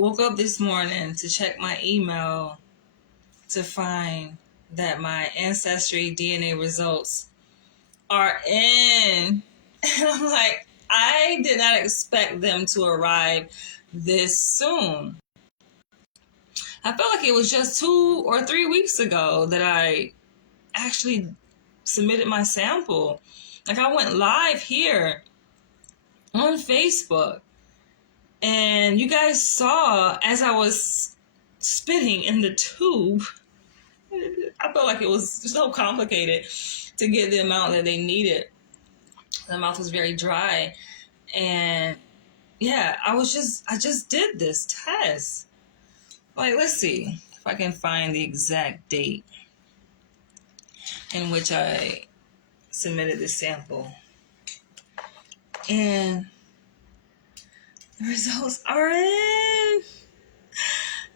woke up this morning to check my email to find that my Ancestry DNA results are in. And I'm like, I did not expect them to arrive this soon. I felt like it was just 2 or 3 weeks ago that I actually submitted my sample. Like, I went live here on Facebook, and you guys saw as I was spitting in the tube. I felt like it was so complicated to get the amount that they needed. The mouth was very dry. And yeah, I just did this test. Like, let's see if I can find the exact date in which I submitted the sample. And the results are in.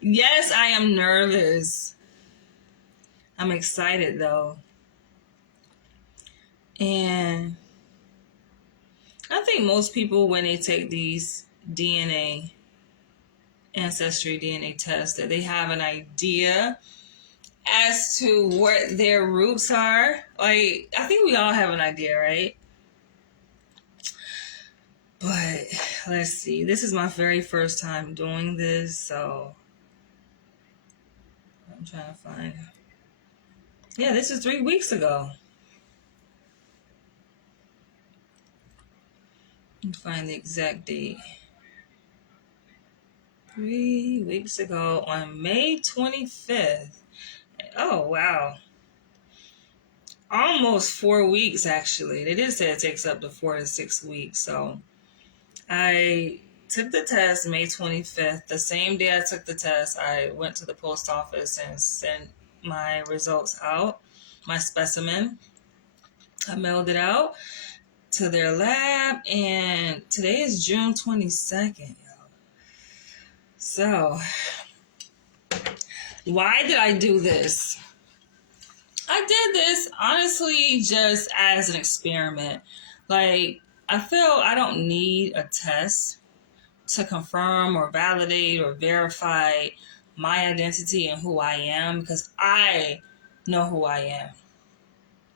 Yes, I am nervous. I'm excited though. And I think most people, when they take these Ancestry DNA tests, that they have an idea as to what their roots are. Like, I think we all have an idea, right? But let's see. This is my very first time doing this, so I'm trying to find. Yeah, this is 3 weeks ago. Let me find the exact date. 3 weeks ago on May 25th. Oh, wow. Almost 4 weeks, actually. They did say it takes up to 4 to 6 weeks. So I took the test May 25th. The same day I took the test, I went to the post office and sent my results out, my specimen. I mailed it out to their lab, and today is June 22nd. So, why did I do this? I did this honestly just as an experiment. Like, I feel I don't need a test to confirm or validate or verify my identity and who I am, because I know who I am,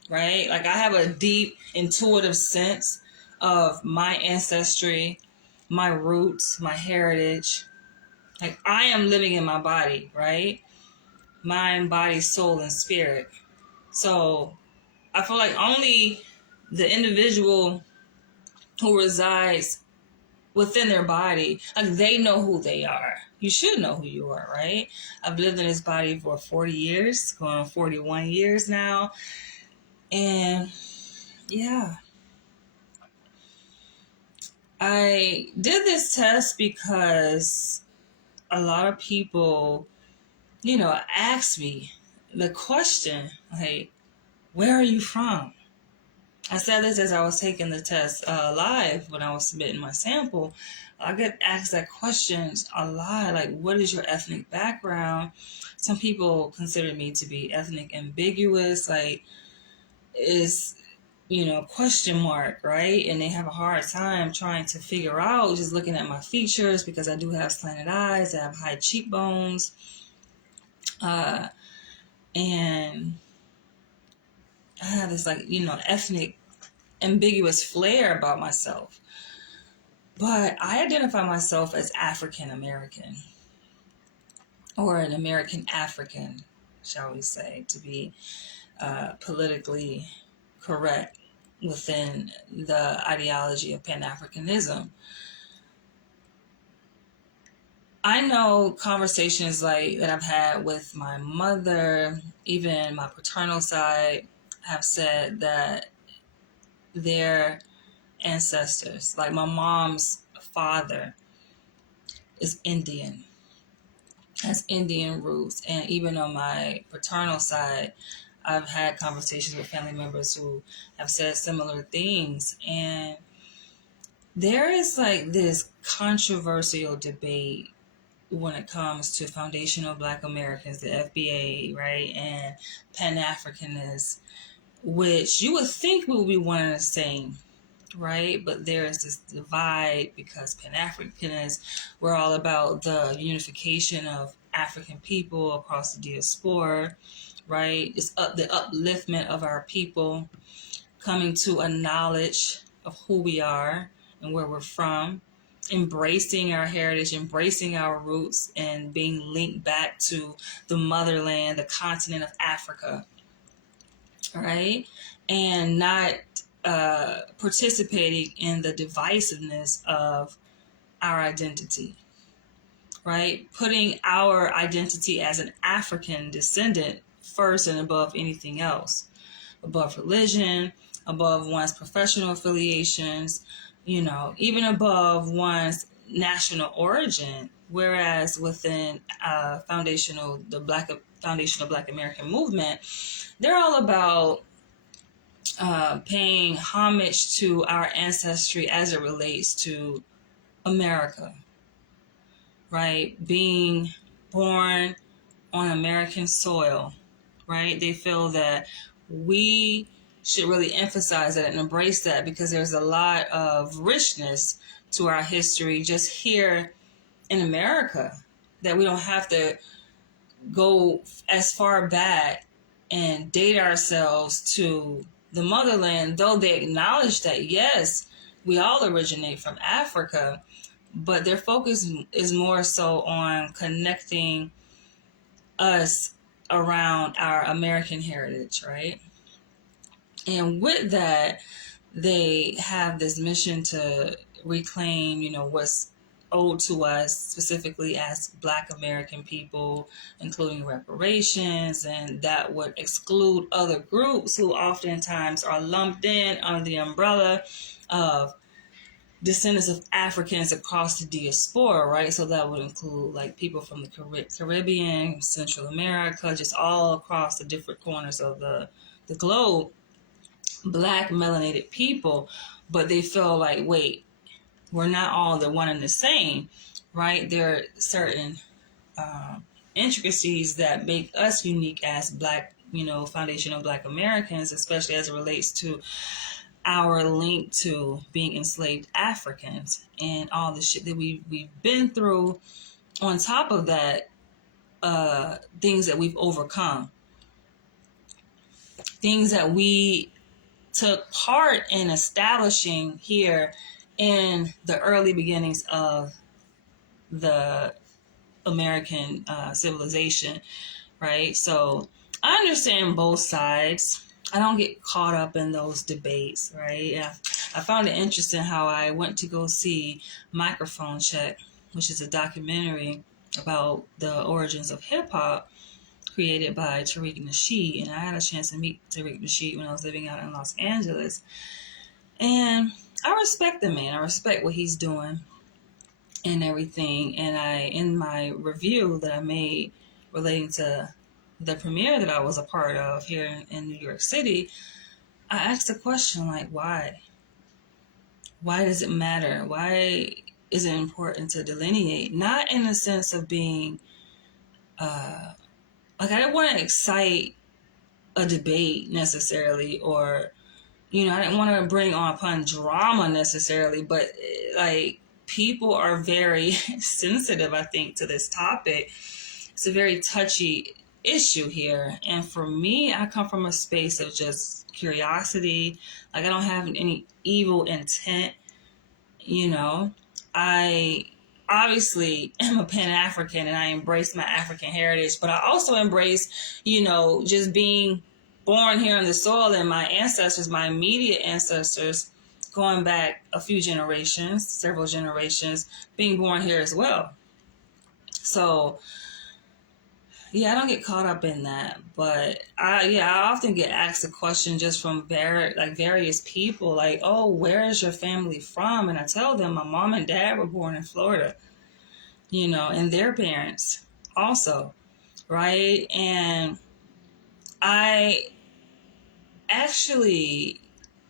right? Like, I have a deep intuitive sense of my ancestry, my roots, my heritage. Like, I am living in my body, right? Mind, body, soul, and spirit. So I feel like only the individual who resides within their body, like, they know who they are. You should know who you are, right? I've lived in this body for 40 years, going on 41 years now. And yeah, I did this test because a lot of people, ask me the question, like, where are you from? I said this as I was taking the test live when I was submitting my sample. I get asked that question a lot, like, what is your ethnic background? Some people consider me to be ethnic ambiguous, like, is, question mark, right? And they have a hard time trying to figure out, just looking at my features, because I do have slanted eyes, I have high cheekbones, and I have this, like, ethnic ambiguous flair about myself. But I identify myself as African American, or an American African, shall we say, to be politically correct within the ideology of Pan-Africanism. I know conversations like that I've had with my mother, even my paternal side, have said that their ancestors, like my mom's father, is Indian, has Indian roots. And even on my paternal side, I've had conversations with family members who have said similar things. And there is, like, this controversial debate when it comes to foundational Black Americans, the FBA, right, and Pan-Africanists, which you would think we would be one and the same. right? But there is this divide because Pan-Africanists, we're all about the unification of African people across the diaspora, right? It's the upliftment of our people, coming to a knowledge of who we are and where we're from, embracing our heritage, embracing our roots, and being linked back to the motherland, the continent of Africa, right? And not participating in the divisiveness of our identity, right? Putting our identity as an African descendant first and above anything else, above religion, above one's professional affiliations, even above one's national origin. Whereas within foundational Black American movement, they're all about paying homage to our ancestry as it relates to America, right? Being born on American soil, right? They feel that we should really emphasize that and embrace that because there's a lot of richness to our history just here in America that we don't have to go as far back and date ourselves to the motherland, though they acknowledge that, yes, we all originate from Africa, but their focus is more so on connecting us around our American heritage, right? And with that, they have this mission to reclaim, what's owed to us specifically as Black American people, including reparations, and that would exclude other groups who oftentimes are lumped in under the umbrella of descendants of Africans across the diaspora, right? So that would include like people from the Caribbean, Central America, just all across the different corners of the globe, Black melanated people. But they feel like, wait, we're not all the one and the same, right? There are certain intricacies that make us unique as Black, foundational Black Americans, especially as it relates to our link to being enslaved Africans and all the shit that we've been through. On top of that, things that we've overcome, things that we took part in establishing here in the early beginnings of the American civilization, right? So I understand both sides. I don't get caught up in those debates, right? I found it interesting how I went to go see Microphone Check, which is a documentary about the origins of hip hop created by Tariq Nasheed. And I had a chance to meet Tariq Nasheed when I was living out in Los Angeles. And I respect the man. I respect what he's doing and everything. And in my review that I made relating to the premiere that I was a part of here in New York City, I asked a question like, why? Why does it matter? Why is it important to delineate? Not in the sense of being, like, I didn't want to excite a debate necessarily, or, I didn't want to bring upon drama necessarily, but like, people are very sensitive, I think, to this topic. It's a very touchy issue here. And for me, I come from a space of just curiosity. Like, I don't have any evil intent, I obviously am a Pan-African and I embrace my African heritage, but I also embrace, just being born here on the soil, and my ancestors, my immediate ancestors, going back a few generations, several generations, being born here as well. So yeah, I don't get caught up in that, but I often get asked a question just from various people, like, oh, where is your family from? And I tell them my mom and dad were born in Florida, and their parents also, right? And I actually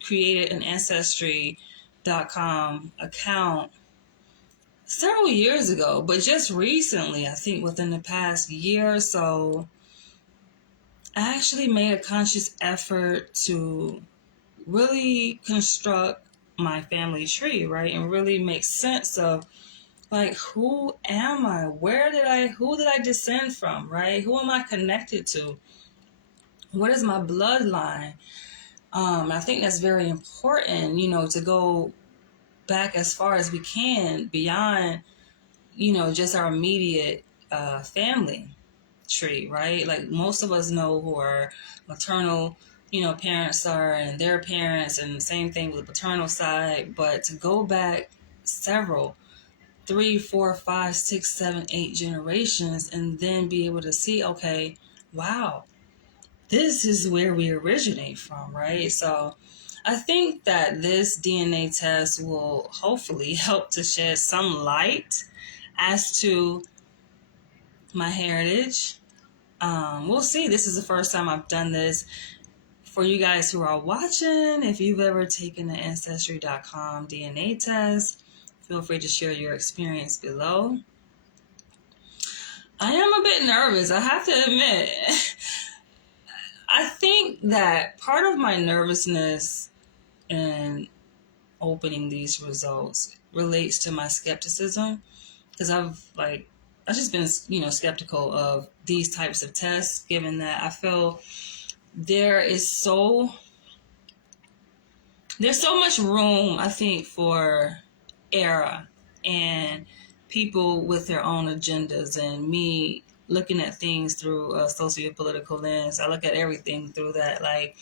created an Ancestry.com account several years ago, but just recently, I think within the past year or so, I actually made a conscious effort to really construct my family tree, right? And really make sense of like, who am I? Who did I descend from, right? Who am I connected to? What is my bloodline? I think that's very important, to go back as far as we can beyond, just our immediate family tree, right? Like most of us know who our maternal, parents are and their parents, and the same thing with the paternal side. But to go back several, 3, 4, 5, 6, 7, 8 generations, and then be able to see, okay, wow, this is where we originate from, right? So I think that this DNA test will hopefully help to shed some light as to my heritage. We'll see. This is the first time I've done this. For you guys who are watching, if you've ever taken the Ancestry.com DNA test, feel free to share your experience below. I am a bit nervous, I have to admit. I think that part of my nervousness in opening these results relates to my skepticism, because I've just been, skeptical of these types of tests, given that I feel there's so much room, I think, for error and people with their own agendas, and me looking at things through a socio-political lens. I look at everything through that. Like,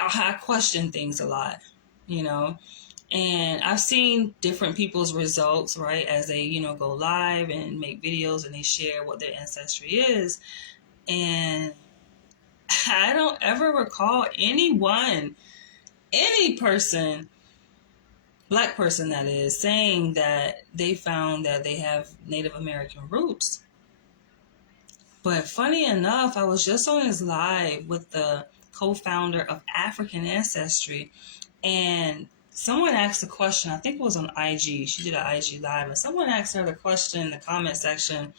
I question things a lot, and I've seen different people's results, right, as they, go live and make videos and they share what their ancestry is. And I don't ever recall any person, Black person that is, saying that they found that they have Native American roots. But funny enough, I was just on his live with the co-founder of African Ancestry, and someone asked a question. I think it was on IG. She did an IG live, and someone asked her the question in the comment section: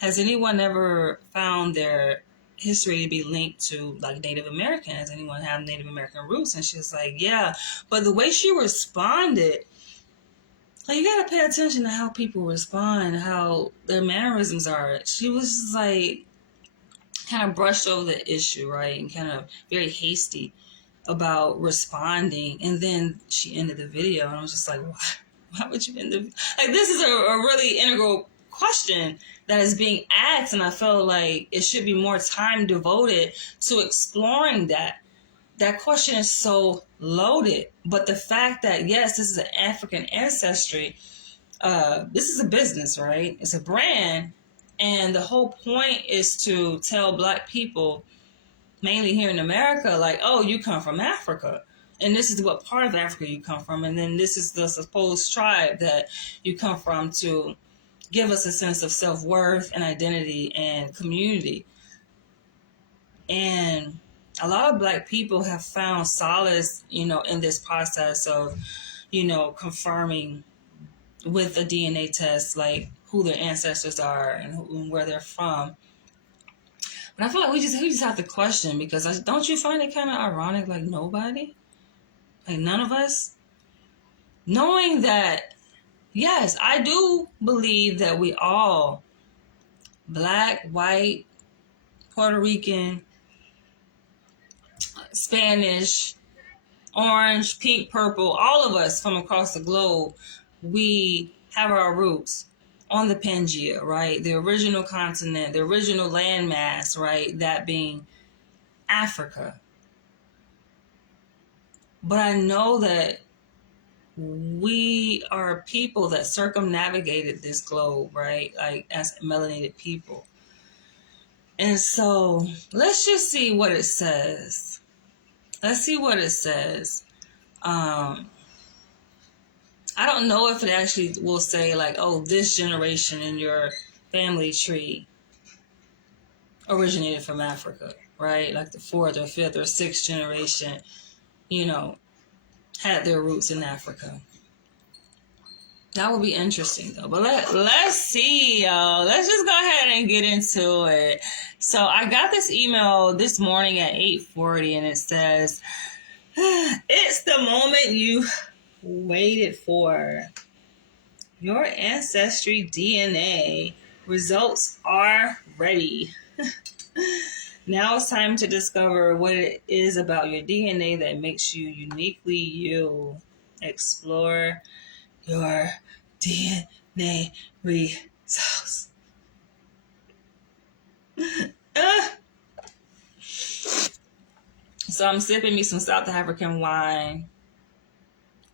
has anyone ever found their history to be linked to like Native American? Does anyone have Native American roots? And she was like, yeah. But the way she responded, like, you gotta pay attention to how people respond, how their mannerisms are. She was just like kind of brushed over the issue, right? And kind of very hasty about responding. And then she ended the video, and I was just like, why would you end the, like, this is a really integral question that is being asked, and I felt like it should be more time devoted to exploring that. That question is so loaded, but the fact that, yes, this is an African ancestry, this is a business, right? It's a brand, and the whole point is to tell Black people, mainly here in America, like, oh, you come from Africa, and this is what part of Africa you come from, and then this is the supposed tribe that you come from, to give us a sense of self-worth and identity and community. And a lot of Black people have found solace, in this process of, confirming with a DNA test, like who their ancestors are and where they're from. But I feel like we just have to question, because don't you find it kind of ironic, like nobody, like none of us, knowing that, yes, I do believe that we all, Black, white, Puerto Rican, Spanish, orange, pink, purple, all of us from across the globe, we have our roots on the Pangea, right? The original continent, the original landmass, right? That being Africa. But I know that we are people that circumnavigated this globe, right? Like, as melanated people. And so let's just see what it says. Let's see what it says. I don't know if it actually will say, like, oh, this generation in your family tree originated from Africa, right? Like the 4th or 5th or 6th generation, had their roots in Africa. That would be interesting, though. But let's see, y'all. Let's just go ahead and get into it. So I got this email this morning at 8:40, and it says, it's the moment you waited for. Your Ancestry DNA results are ready. Now it's time to discover what it is about your DNA that makes you uniquely you. Explore your DNA results. So I'm sipping me some South African wine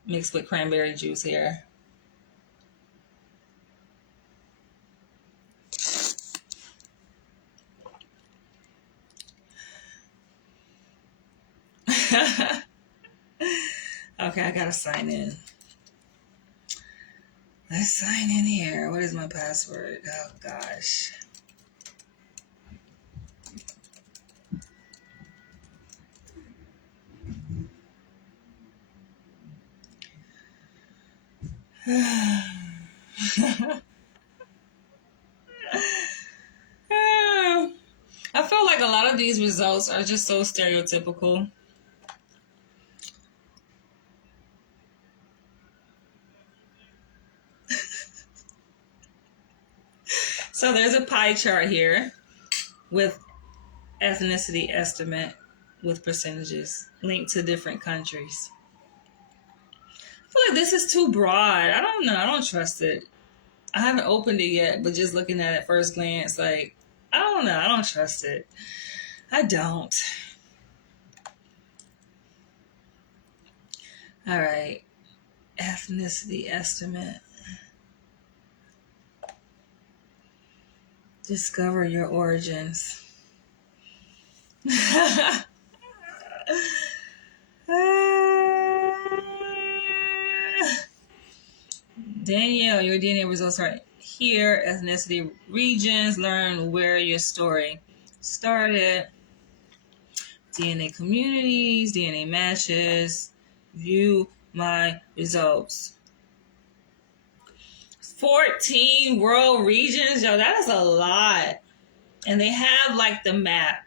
mixed with cranberry juice here. Okay, I gotta sign in. Let's sign in here. What is my password? Oh gosh. I feel like a lot of these results are just so stereotypical. So there's a pie chart here with ethnicity estimate with percentages linked to different countries. I feel like this is too broad. I don't know. I don't trust it. I haven't opened it yet, but just looking at it first glance, like, I don't know. I don't trust it. I don't. All right. Ethnicity estimate. Discover your origins. Danielle, your DNA results are here. Ethnicity regions. Learn where your story started. DNA communities, DNA matches. View my results. 14 world regions. Yo, that is a lot. And they have like the map.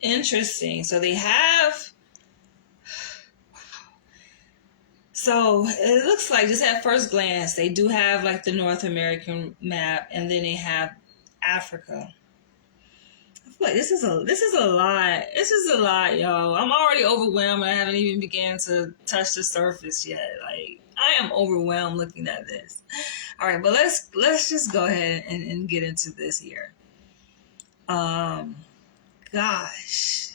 Interesting. So they have. So it looks like just at first glance, they do have like the North American map, and then they have Africa. I feel like this is a lot. This is a lot, yo. I'm already overwhelmed. I haven't even began to touch the surface yet. Like, I am overwhelmed looking at this. All right, but let's just go ahead and get into this here. Gosh,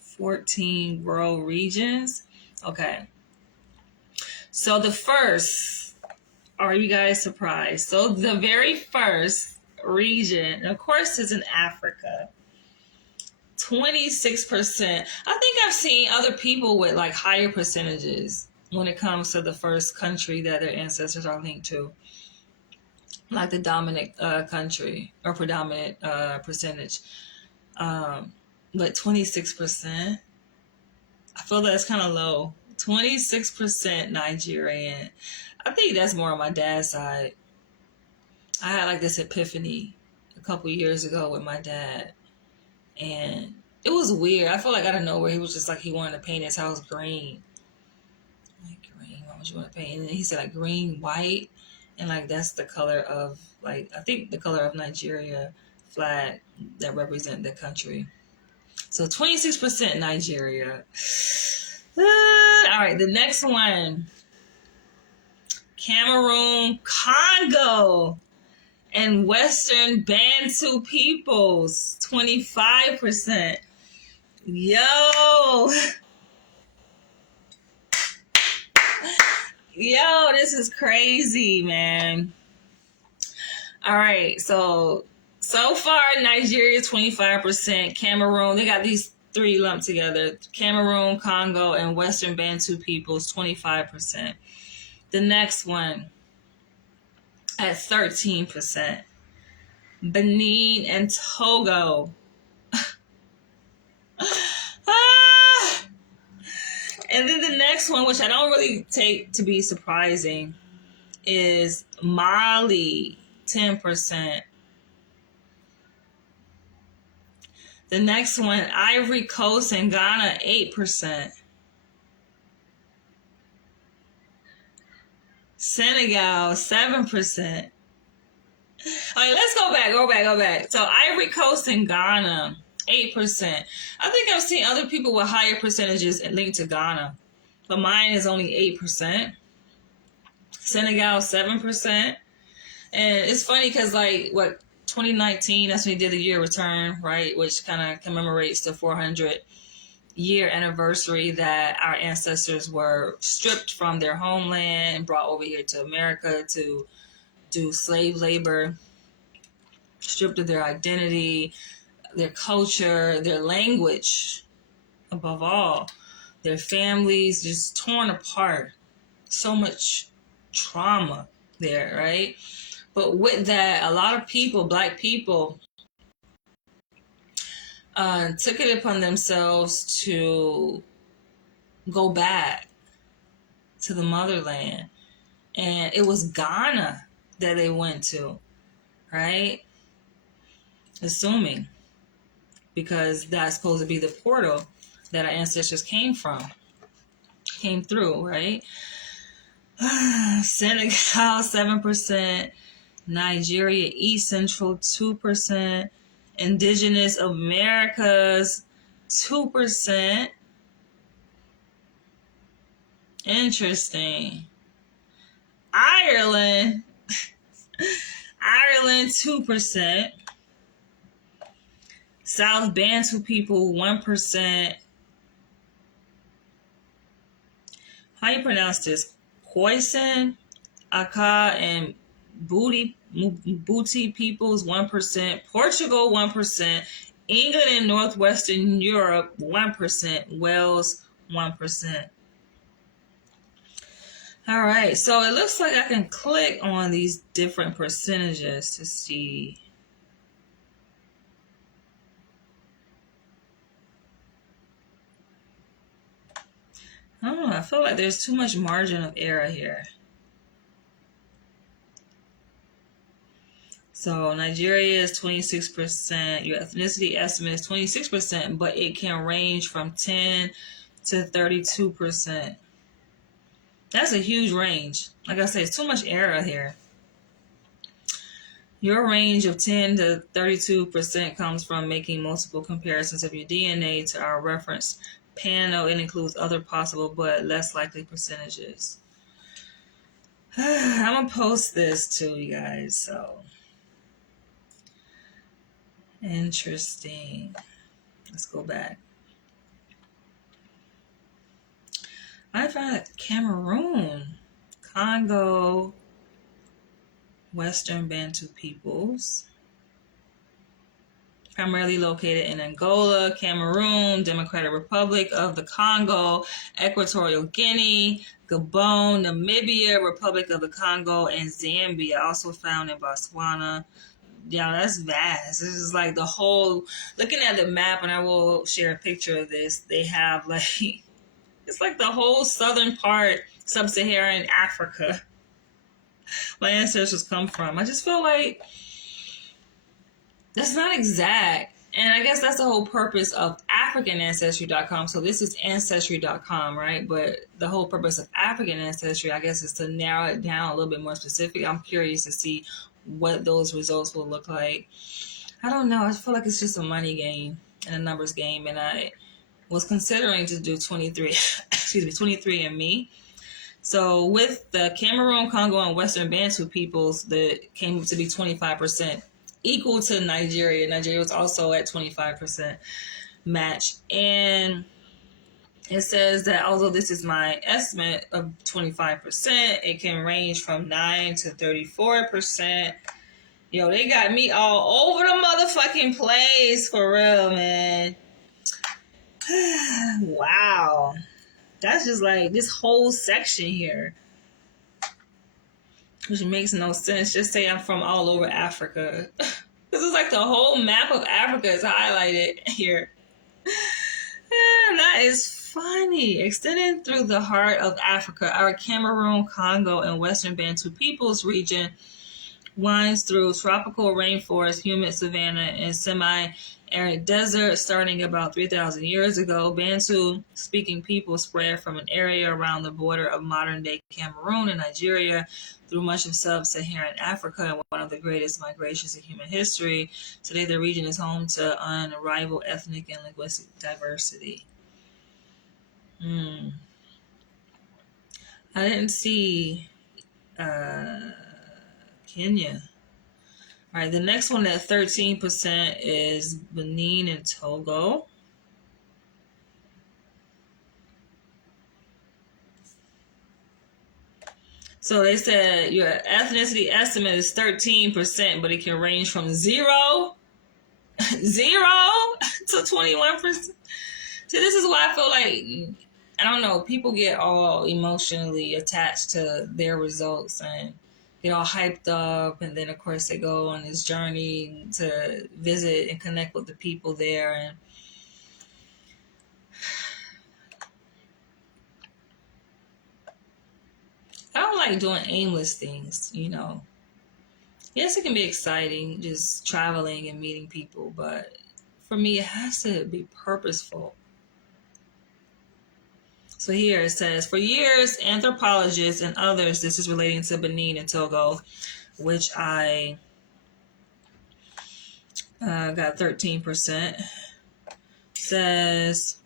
14 world regions. Okay. So the first, are you guys surprised? So the very first region, of course, is in Africa. 26%. I think I've seen other people with like higher percentages when it comes to the first country that their ancestors are linked to, like the dominant country or predominant percentage. But 26%, I feel that's kind of low. 26% Nigerian. I think that's more on my dad's side. I had like this epiphany a couple years ago with my dad, and it was weird. I felt like out of nowhere he was just like he wanted to paint his house green. Like, green, why would you want to paint? And then he said like green, white, and like that's the color of, like, I think the color of Nigeria flag that represent the country. So 26% Nigeria. All right, the next one. Cameroon, Congo, and Western Bantu peoples, 25%. Yo, this is crazy, man. All right, so far Nigeria 25%, Cameroon, they got these three lumped together. Cameroon, Congo, and Western Bantu peoples, 25%. The next one at 13%. Benin and Togo. And then the next one, which I don't really take to be surprising, is Mali, 10%. The next one, Ivory Coast and Ghana, 8%. Senegal, 7%. Okay, let's go back. So Ivory Coast and Ghana, 8%. I think I've seen other people with higher percentages linked to Ghana, but mine is only 8%. Senegal, 7%. And it's funny because, 2019, that's when we did the year return, right? Which kind of commemorates the 400-year anniversary that our ancestors were stripped from their homeland and brought over here to America to do slave labor, stripped of their identity, their culture, their language, above all, their families just torn apart. So much trauma there, right? But with that, a lot of people, Black people, took it upon themselves to go back to the motherland. And it was Ghana that they went to, right? Assuming, because that's supposed to be the portal that our ancestors came through, right? Senegal, 7%. Nigeria, East Central, 2%. Indigenous Americas, 2%. Interesting. Ireland, 2%. South Bantu people, 1%. How you pronounce this? Khoisan, Aka, and Booty peoples, 1%. Portugal, 1%. England and Northwestern Europe, 1%. Wales, 1%. All right, so it looks like I can click on these different percentages to see. I don't know, I feel like there's too much margin of error here. So Nigeria is 26%. Your ethnicity estimate is 26%, but it can range from 10 to 32%. That's a huge range. Like I said, it's too much error here. Your range of 10 to 32% comes from making multiple comparisons of your DNA to our reference panel. It includes other possible but less likely percentages. I'm going to post this to you guys, so... Interesting. Let's go back. I found Cameroon, Congo, Western Bantu peoples, primarily located in Angola, Cameroon, Democratic Republic of the Congo, Equatorial Guinea, Gabon, Namibia, Republic of the Congo, and Zambia. Also found in Botswana. Yeah, that's vast. This is like the whole, looking at the map, and I will share a picture of this, they have it's like the whole southern part, sub-Saharan Africa, my ancestors come from. I just feel like that's not exact. And I guess that's the whole purpose of AfricanAncestry.com. So this is Ancestry.com, right? But the whole purpose of African Ancestry, I guess, is to narrow it down a little bit more specific. I'm curious to see what those results will look like. I don't know. I feel like it's just a money game and a numbers game. And I was considering to do 23andMe. So with the Cameroon, Congo, and Western Bantu peoples, that came to be 25%, equal to Nigeria. Nigeria was also at 25% match. And it says that although this is my estimate of 25%, it can range from 9 to 34%. Yo, they got me all over the motherfucking place, for real, man. Wow. That's just like this whole section here, which makes no sense. Just say I'm from all over Africa. This is like the whole map of Africa is highlighted here. And that is funny. Extending through the heart of Africa, our Cameroon, Congo, and Western Bantu peoples region winds through tropical rainforest, humid savanna, and semi-arid desert. Starting about 3,000 years ago, Bantu-speaking people spread from an area around the border of modern-day Cameroon and Nigeria through much of sub-Saharan Africa in one of the greatest migrations in human history. Today, the region is home to unrivaled ethnic and linguistic diversity. I didn't see Kenya. All right, the next one at 13% is Benin and Togo. So they said your ethnicity estimate is 13%, but it can range from zero to 21%. So this is why I feel like, I don't know, people get all emotionally attached to their results and get all hyped up, and then of course they go on this journey to visit and connect with the people there, and I don't like doing aimless things, you know. Yes, it can be exciting just traveling and meeting people, but for me it has to be purposeful. So here it says, for years, anthropologists and others, this is relating to Benin and Togo, which I got 13%, says,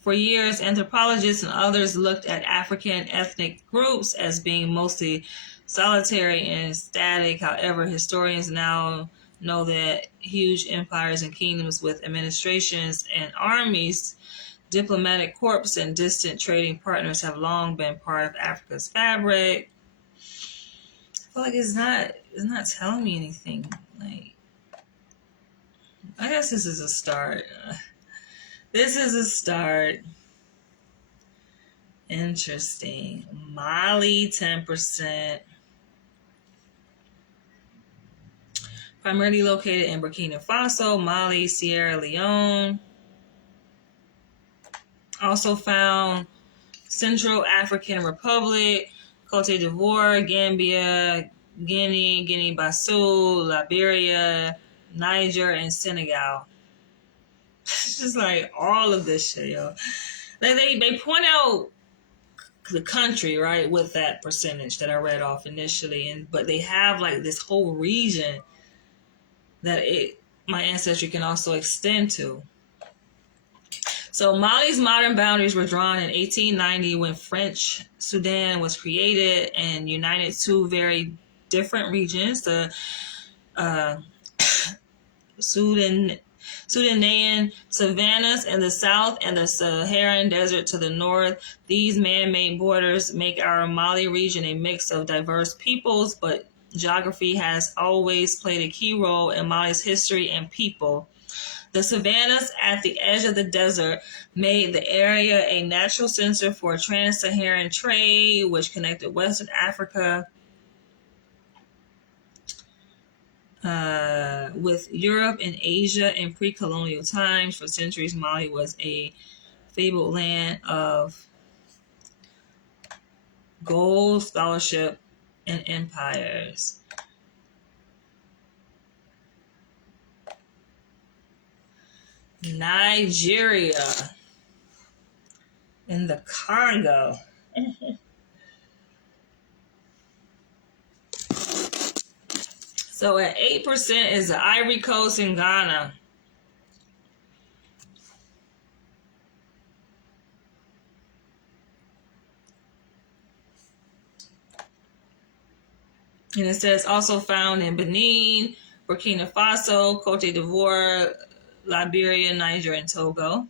for years, anthropologists and others looked at African ethnic groups as being mostly solitary and static. However, historians now know that huge empires and kingdoms with administrations and armies, diplomatic corps, and distant trading partners have long been part of Africa's fabric. I feel like it's not telling me anything. Like, I guess this is a start. This is a start. Interesting. Mali, 10%. Primarily located in Burkina Faso, Mali, Sierra Leone. Also found Central African Republic, Cote d'Ivoire, Gambia, Guinea, Guinea-Bissau, Liberia, Niger, and Senegal. It's just like all of this shit, yo. They point out the country, right, with that percentage that I read off initially, but they have like this whole region that my ancestry can also extend to. So Mali's modern boundaries were drawn in 1890 when French Sudan was created and united two very different regions, the Sudanese savannas in the south and the Saharan desert to the north. These man-made borders make our Mali region a mix of diverse peoples, but geography has always played a key role in Mali's history and people. The savannas at the edge of the desert made the area a natural center for trans-Saharan trade, which connected Western Africa with Europe and Asia in pre-colonial times. For centuries, Mali was a fabled land of gold, scholarship, and empires. Nigeria in the Congo. So at 8% is the Ivory Coast in Ghana. And it says also found in Benin, Burkina Faso, Cote d'Ivoire, Liberia, Niger, and Togo.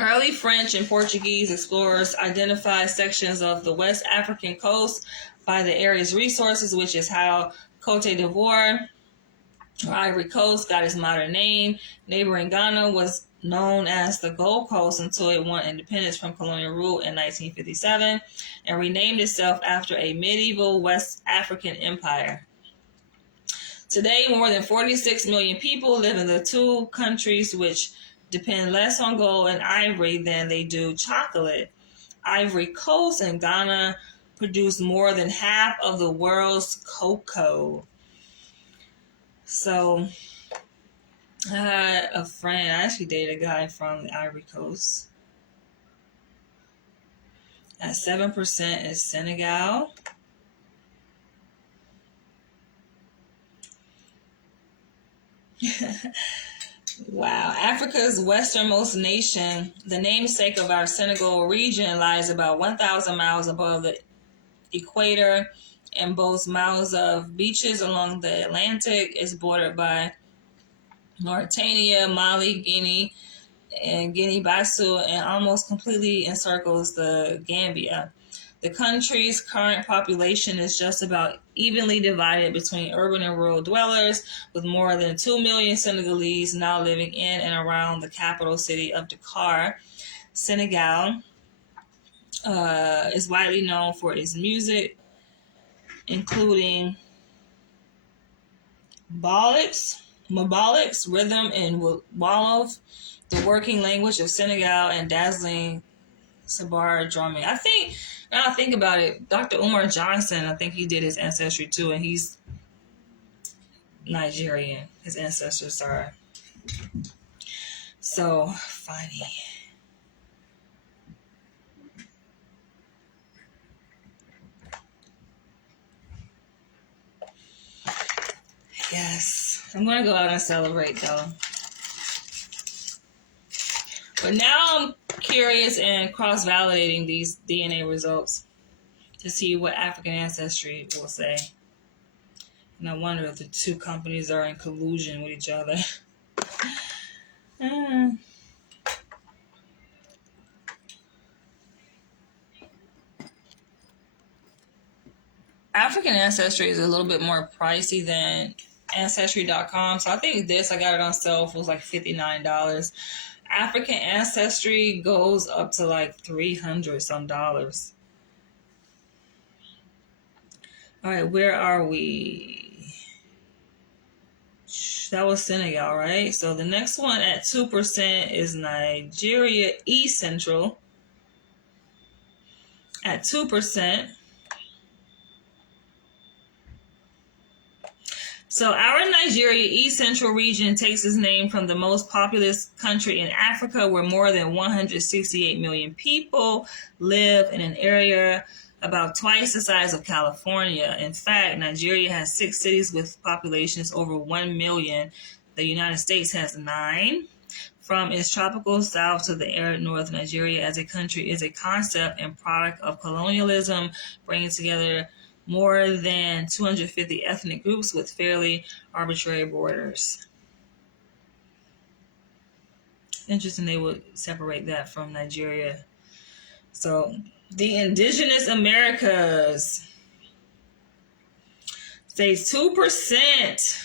Early French and Portuguese explorers identified sections of the West African coast by the area's resources, which is how Cote d'Ivoire, or Ivory Coast, got its modern name. Neighboring Ghana was known as the Gold Coast until it won independence from colonial rule in 1957 and renamed itself after a medieval West African empire. Today, more than 46 million people live in the two countries, which depend less on gold and ivory than they do chocolate. Ivory Coast and Ghana produce more than half of the world's cocoa. So I had a friend, I actually dated a guy from the Ivory Coast. At 7% is Senegal. Wow. Africa's westernmost nation, the namesake of our Senegal region, lies about 1,000 miles above the equator and boasts miles of beaches along the Atlantic. Is bordered by Mauritania, Mali, Guinea, and Guinea-Bissau, and almost completely encircles the Gambia. The country's current population is just about evenly divided between urban and rural dwellers, with more than 2 million Senegalese now living in and around the capital city of Dakar. Senegal is widely known for its music, including Mabalics, rhythm, and Wolof, the working language of Senegal, and dazzling Sabar drumming. I think, now I think about it, Dr. Umar Johnson, I think he did his ancestry too, and he's Nigerian. His ancestors are so funny. Yes, I'm going to go out and celebrate though. But now I'm curious and cross-validating these DNA results to see what African Ancestry will say. And I wonder if the two companies are in collusion with each other. African Ancestry is a little bit more pricey than Ancestry.com. So I think this, I got it on sale for like $59. African Ancestry goes up to like $300 some dollars. All right, where are we? That was Senegal, right? So the next one at 2% is Nigeria East Central at 2%. So our Nigeria East Central region takes its name from the most populous country in Africa, where more than 168 million people live in an area about twice the size of California. In fact, Nigeria has 6 cities with populations over 1 million. The United States has 9. From its tropical south to the arid north, Nigeria as a country is a concept and product of colonialism, bringing together more than 250 ethnic groups with fairly arbitrary borders. Interesting, they would separate that from Nigeria. So, the indigenous Americas stays 2%.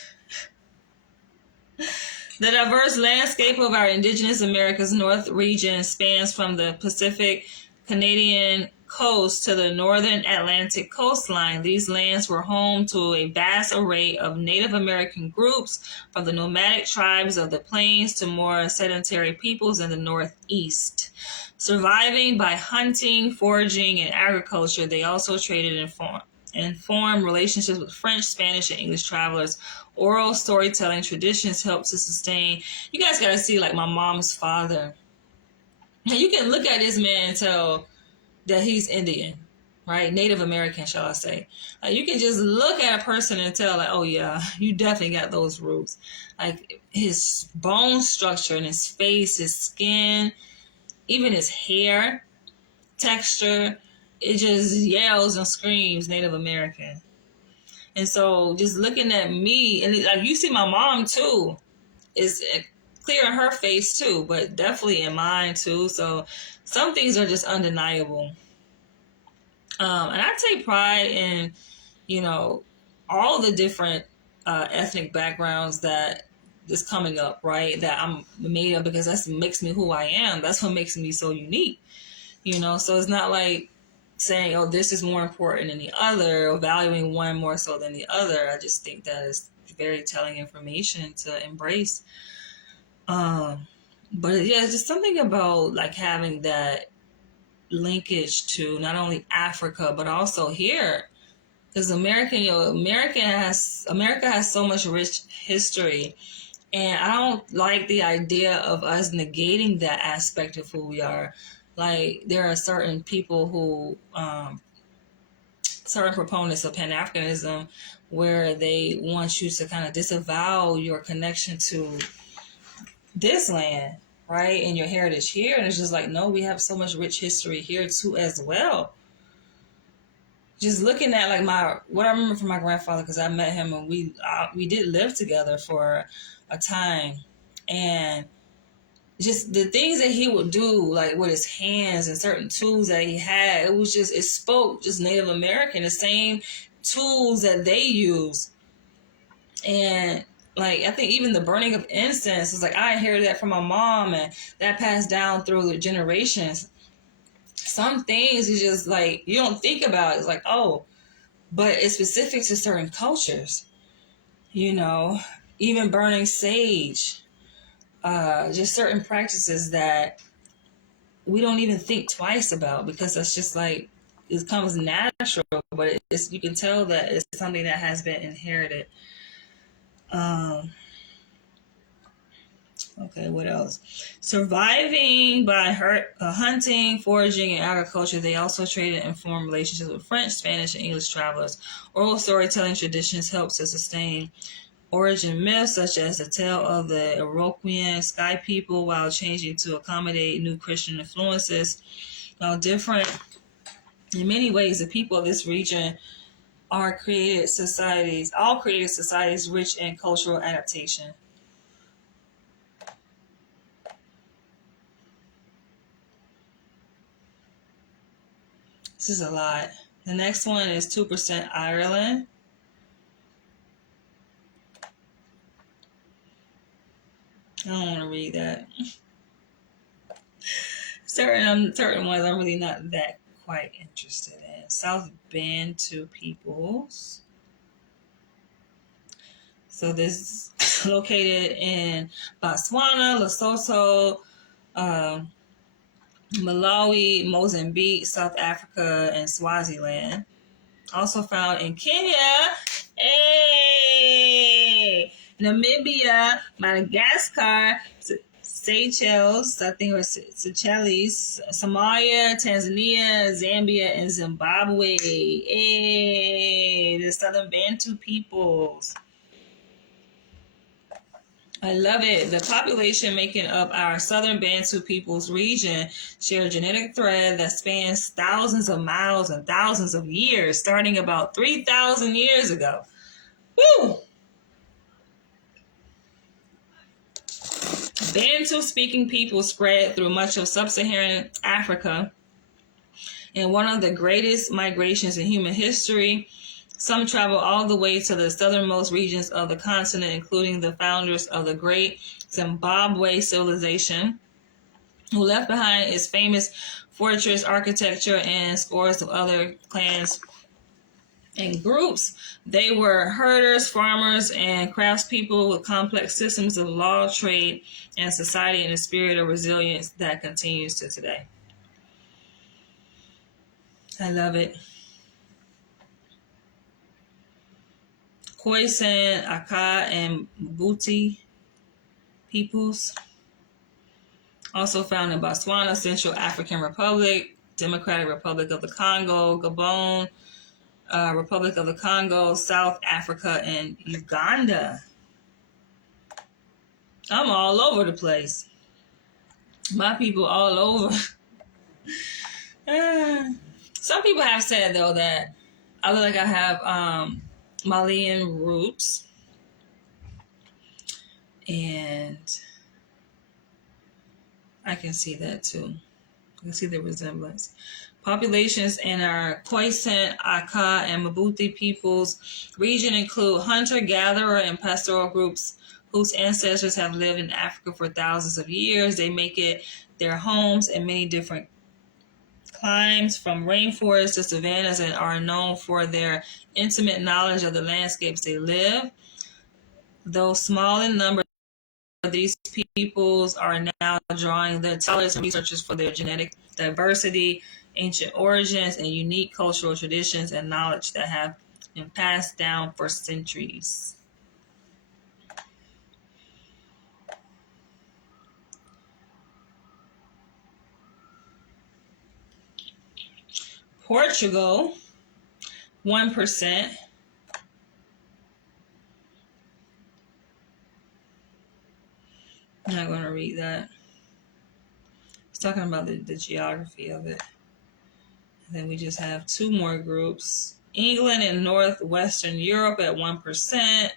The diverse landscape of our indigenous Americas North region spans from the Pacific Canadian coast to the northern Atlantic coastline. These lands were home to a vast array of Native American groups, from the nomadic tribes of the plains to more sedentary peoples in the Northeast. Surviving by hunting, foraging, and agriculture, they also traded and formed relationships with French, Spanish, and English travelers. Oral storytelling traditions helped to sustain. You guys got to see, like, my mom's father. Now, you can look at this man and tell that he's Indian, right? Native American, shall I say. You can just look at a person and tell, like, oh yeah, you definitely got those roots. Like, his bone structure and his face, his skin, even his hair texture, it just yells and screams Native American. And so just looking at me, and like you see my mom too, is clear in her face too, but definitely in mine too. So some things are just undeniable. And I take pride in, all the different ethnic backgrounds that is coming up, right? That I'm made of, because that makes me who I am. That's what makes me so unique, So it's not like saying, oh, this is more important than the other, or valuing one more so than the other. I just think that is very telling information to embrace. But yeah, it's just something about like having that linkage to not only Africa but also here, because America has so much rich history, and I don't like the idea of us negating that aspect of who we are. Like, there are certain people who, certain proponents of Pan-Africanism, where they want you to kind of disavow your connection to this land, right, and your heritage here. And it's just like, no, we have so much rich history here too as well. Just looking at like what I remember from my grandfather, because I met him and we did live together for a time, and just the things that he would do, like with his hands and certain tools that he had, it spoke just Native American, the same tools that they use. And like, I think even the burning of incense is like, I inherited that from my mom, and that passed down through the generations. Some things you just like, you don't think about. It's like, oh, but it's specific to certain cultures, even burning sage, just certain practices that we don't even think twice about, because it's just like, it comes natural, but you can tell that it's something that has been inherited. Okay, what else? Surviving by hunting, foraging, and agriculture, they also traded and formed relationships with French, Spanish, and English travelers. Oral storytelling traditions helped to sustain origin myths, such as the tale of the Iroquoian sky people, while changing to accommodate new Christian influences. While different in many ways, the people of this region all created societies rich in cultural adaptation. This is a lot. The next one is 2% Ireland. I don't want to read that. Certain ones I'm really not that quite interested in. South Bantu peoples. So this is located in Botswana, Lesotho, Malawi, Mozambique, South Africa, and Swaziland. Also found in Kenya, Namibia, Madagascar, Seychelles, I think, or Seychelles, Somalia, Tanzania, Zambia, and Zimbabwe. The Southern Bantu peoples. I love it. The population making up our Southern Bantu peoples region share a genetic thread that spans thousands of miles and thousands of years, starting about 3,000 years ago. Woo! Bantu-speaking people spread through much of sub-Saharan Africa in one of the greatest migrations in human history. Some travel all the way to the southernmost regions of the continent, including the founders of the great Zimbabwe civilization, who left behind its famous fortress architecture and scores of other clans and groups. They were herders, farmers, and craftspeople with complex systems of law, trade, and society, in a spirit of resilience that continues to today. I love it. Khoisan, Aka, and Mbuti peoples, also found in Botswana, Central African Republic, Democratic Republic of the Congo, Gabon, Republic of the Congo, South Africa, and Uganda. I'm all over the place. My people all over. Some people have said, though, that I look like I have Malian roots. And I can see that too. I can see the resemblance. Populations in our Khoisan, Aka, and Mbuti peoples region include hunter-gatherer and pastoral groups whose ancestors have lived in Africa for thousands of years. They make it their homes in many different climes, from rainforests to savannas, and are known for their intimate knowledge of the landscapes they live. Though small in number, these peoples are now drawing the intelligence and researchers for their genetic diversity, ancient origins, and unique cultural traditions and knowledge that have been passed down for centuries. Portugal, 1%. I'm not going to read that. It's talking about the geography of it. And then we just have two more groups. England and Northwestern Europe at 1%.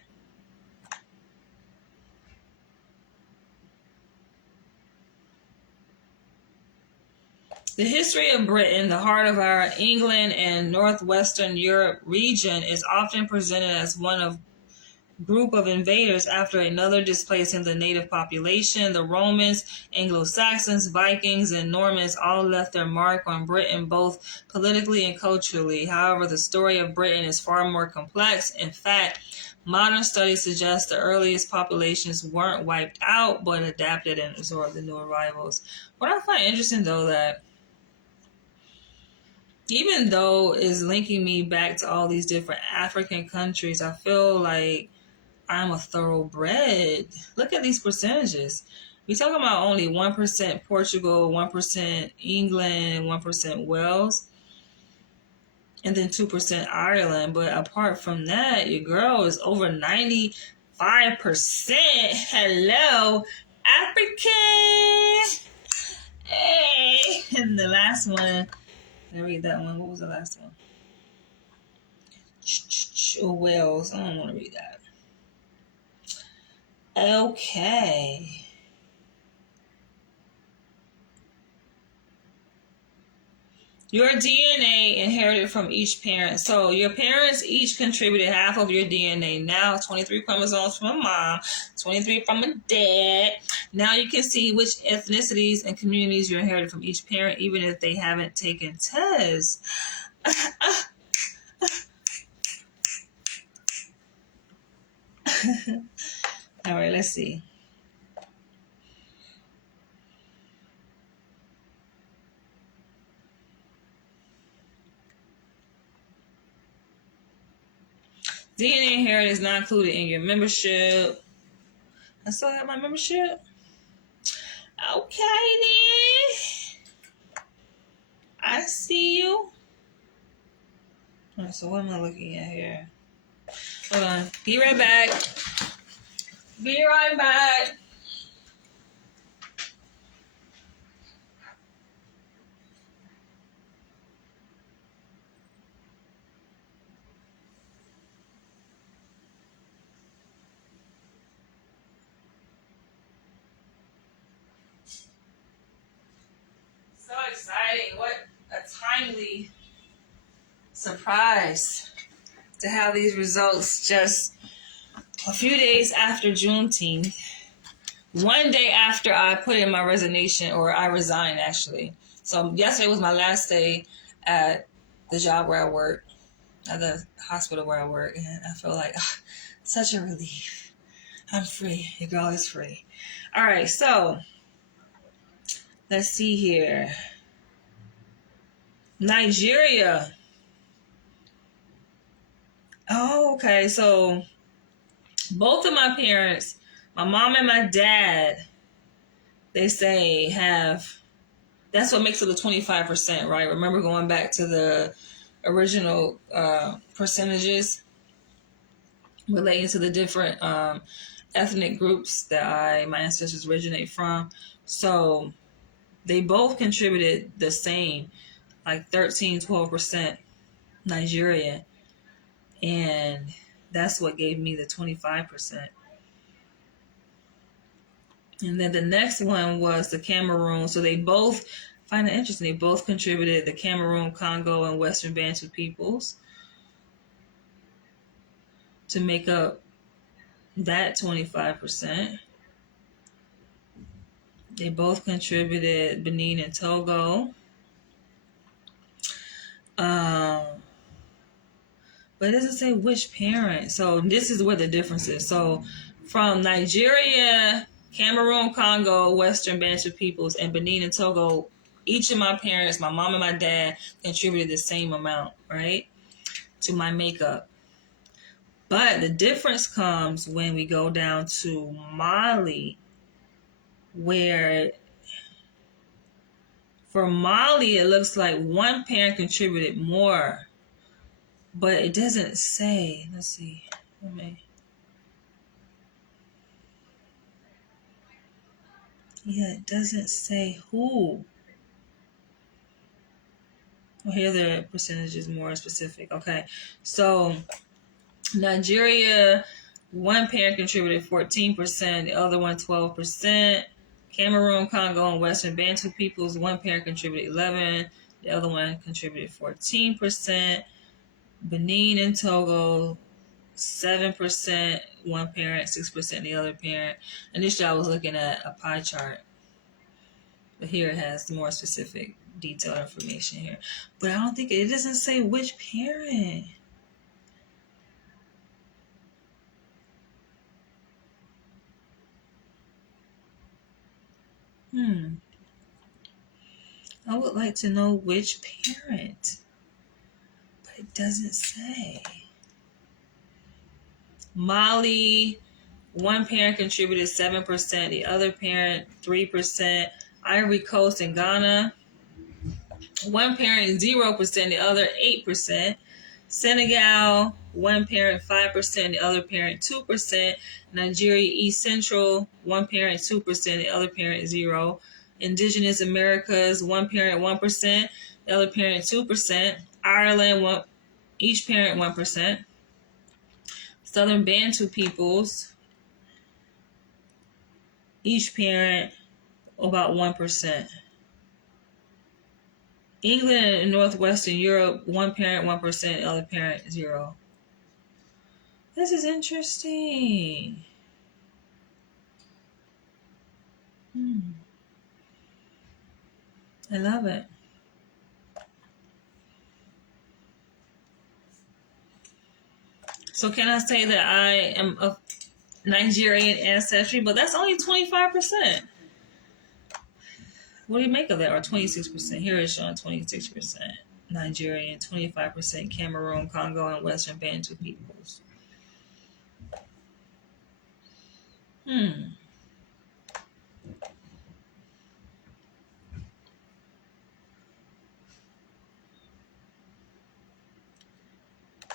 The history of Britain, the heart of our England and Northwestern Europe region, is often presented as one of group of invaders after another displacing the native population. The Romans, Anglo-Saxons, Vikings, and Normans all left their mark on Britain, both politically and culturally. However, the story of Britain is far more complex. In fact, modern studies suggest the earliest populations weren't wiped out, but adapted and absorbed the new arrivals. What I find interesting, though, that even though it's linking me back to all these different African countries, I feel like I'm a thoroughbred. Look at these percentages. We're talking about only 1% Portugal, 1% England, 1% Wales, and then 2% Ireland. But apart from that, your girl is over 95%. Hello, African. Hey. And the last one, let me read that one. What was the last one? Wales. I don't want to read that. Okay. Your DNA inherited from each parent. So your parents each contributed half of your DNA. Now 23 chromosomes from a mom, 23 from a dad. Now you can see which ethnicities and communities you inherited from each parent, even if they haven't taken tests. All right, let's see. DNA inheritance is not included in your membership. I still have my membership. Okay, then. I see you. All right, so what am I looking at here? Hold on. Be right back. Be right back. So exciting. What a timely surprise to have these results just a few days after Juneteenth. One day after I put in my resignation, or I resigned actually. So yesterday was my last day at the job where I work, at the hospital where I work. And I feel like such a relief. I'm free. Your girl is free. All right, so let's see here. Nigeria. Oh, okay. So both of my parents, my mom and my dad, they say have, that's what makes it the 25%, right? Remember going back to the original percentages relating to the different ethnic groups that my ancestors originate from. So they both contributed the same, like 12% Nigerian. And that's what gave me the 25%. And then the next one was the Cameroon. So they both, find it interesting, they both contributed the Cameroon, Congo, and Western Bantu peoples to make up that 25%. They both contributed Benin and Togo. But it doesn't say which parent. So this is where the difference is. So from Nigeria, Cameroon, Congo, Western Bantu peoples, and Benin and Togo, each of my parents, my mom and my dad, contributed the same amount, right, to my makeup. But the difference comes when we go down to Mali, where for Mali, it looks like one parent contributed more, but it doesn't say. Let's see. Yeah, it doesn't say who. Well, here the percentage is more specific. Okay, so Nigeria, one parent contributed 14%, the other one 12%. Cameroon, Congo, and Western Bantu peoples, one parent contributed 11%, the other one contributed 14%. Benin and Togo, 7%, one parent, 6% the other parent. Initially, I was looking at a pie chart, but here it has more specific, detailed information here. But I don't think it doesn't say which parent. I would like to know which parent, but it doesn't say. Mali, one parent contributed 7%, the other parent 3%. Ivory Coast and Ghana, one parent 0%, the other 8%. Senegal, one parent 5%, the other parent 2%. Nigeria East Central, one parent 2%, the other parent 0. Indigenous Americas, one parent 1%, the other parent 2%. Ireland, each parent 1%. Southern Bantu peoples, each parent about 1%. England and Northwestern Europe, one parent 1%, the other parent 0. This is interesting. I love it. So can I say that I am of Nigerian ancestry? But that's only 25%. What do you make of that? Or 26%? Here it's showing 26% Nigerian, 25% Cameroon, Congo, and Western Bantu peoples.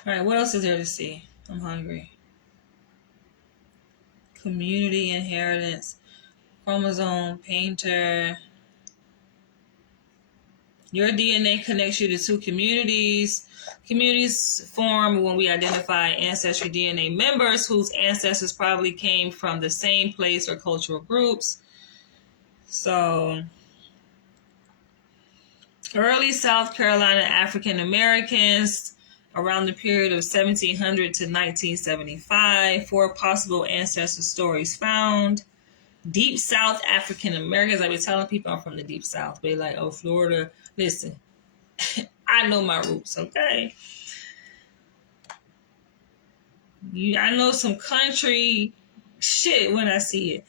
All right, what else is there to see? I'm hungry. Community inheritance, chromosome painter. Your DNA connects you to two communities. Communities form when we identify ancestry DNA members whose ancestors probably came from the same place or cultural groups. So, early South Carolina African Americans around the period of 1700 to 1975, 4 possible ancestor stories found. Deep South African Americans, I be telling people I'm from the Deep South. They like, oh, Florida. Listen, I know my roots, okay? I know some country shit when I see it.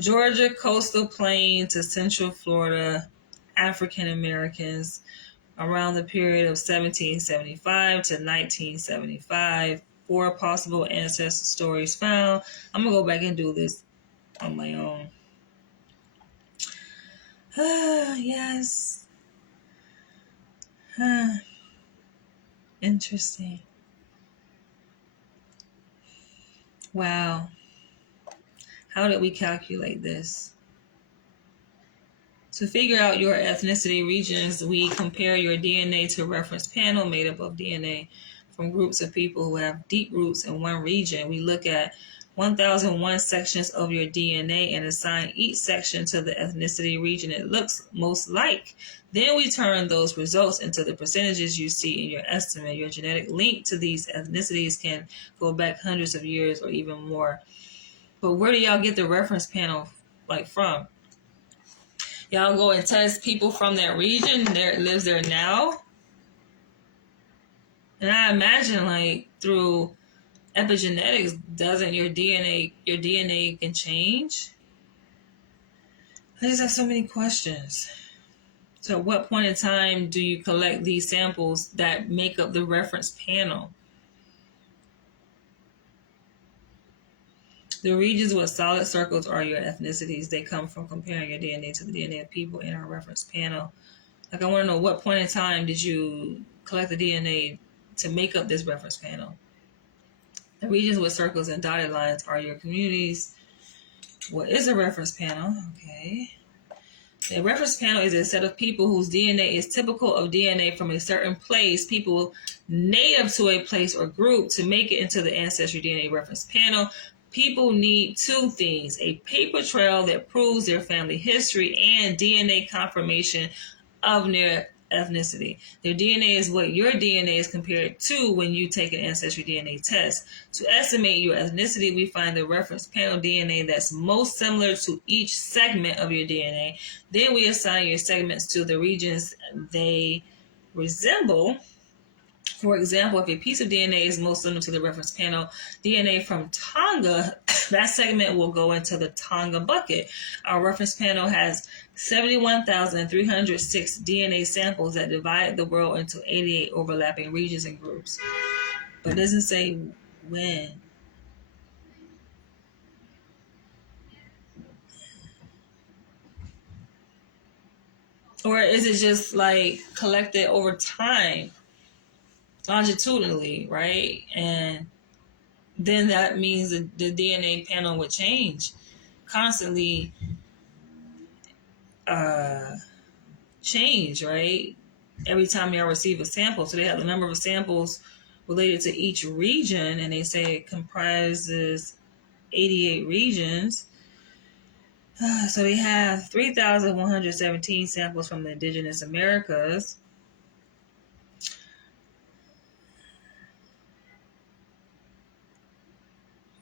Georgia, coastal plain to central Florida, African Americans around the period of 1775 to 1975. 4 possible ancestor stories found. I'm going to go back and do this on my own. Yes. Interesting. Wow. How did we calculate this? To figure out your ethnicity regions, we compare your DNA to a reference panel made up of DNA from groups of people who have deep roots in one region. We look at 1001 sections of your DNA and assign each section to the ethnicity region it looks most like. Then we turn those results into the percentages you see in your estimate. Your genetic link to these ethnicities can go back hundreds of years or even more. But where do y'all get the reference panel from? Y'all go and test people from that region that lives there now? And I imagine through epigenetics, doesn't your DNA can change? I just have so many questions. So at what point in time do you collect these samples that make up the reference panel? The regions with solid circles are your ethnicities. They come from comparing your DNA to the DNA of people in our reference panel. Like, I want to know, what point in time did you collect the DNA to make up this reference panel? The regions with circles and dotted lines are your communities. What is a reference panel? Okay. A reference panel is a set of people whose DNA is typical of DNA from a certain place, people native to a place or group, to make it into the Ancestry DNA reference panel. People need two things: a paper trail that proves their family history and DNA confirmation of their ethnicity. Their DNA is what your DNA is compared to when you take an Ancestry DNA test. To estimate your ethnicity, we find the reference panel DNA that's most similar to each segment of your DNA. Then we assign your segments to the regions they resemble. For example, if a piece of DNA is most similar to the reference panel DNA from Tonga, that segment will go into the Tonga bucket. Our reference panel has 71,306 DNA samples that divide the world into 88 overlapping regions and groups. But it doesn't say when. Or is it just like collected over time, longitudinally, right? And then that means that the DNA panel would change constantly, change, right? Every time y'all receive a sample. So they have the number of samples related to each region, and they say it comprises 88 regions. So they have 3,117 samples from the indigenous Americas.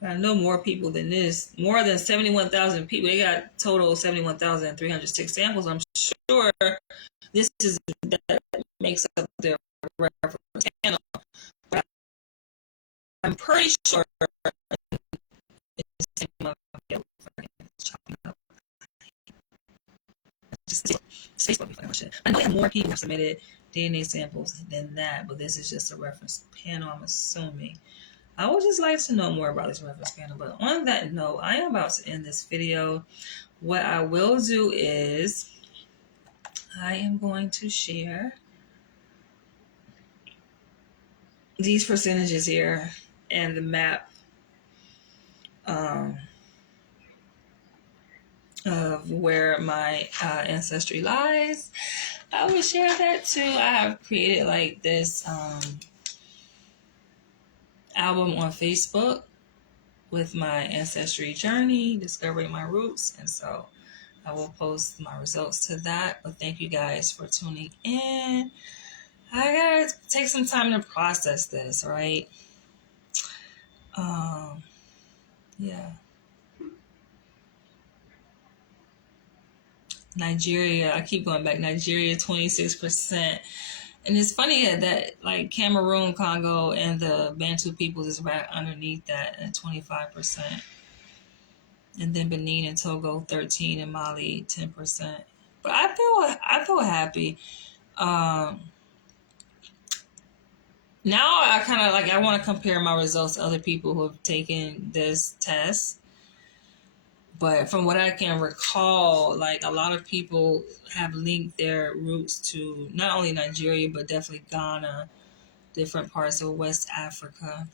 I know more people than this. More than 71,000 people. They got total 71,306 samples. I'm sure this is that makes up their reference panel. But I'm pretty sure I know we have more people submitted DNA samples than that, but this is just a reference panel, I'm assuming. I would just like to know more about this reference panel. But on that note, I am about to end this video. What I will do is I am going to share these percentages here and the map of where my ancestry lies. I will share that too. I have created like this album on Facebook with my ancestry journey, discovering my roots, and so I will post my results to that. But thank you guys for tuning in. I gotta take some time to process this, right? Yeah. Nigeria, I keep going back. Nigeria, 26%. And it's funny that like Cameroon, Congo, and the Bantu peoples is right underneath that at 25%. And then Benin and Togo, 13%, and Mali, 10%. But I feel happy. Now I kind of like, I want to compare my results to other people who have taken this test. But from what I can recall, like a lot of people have linked their roots to not only Nigeria, but definitely Ghana, different parts of West Africa.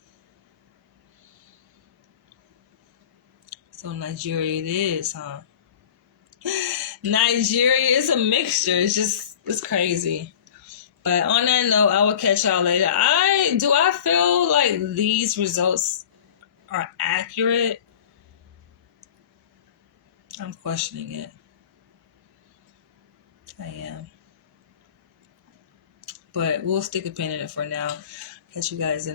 So Nigeria it is, huh? Nigeria is a mixture. It's crazy. But on that note, I will catch y'all later. I feel like these results are accurate? I'm questioning it. I am. But we'll stick a pin in it for now. Catch you guys in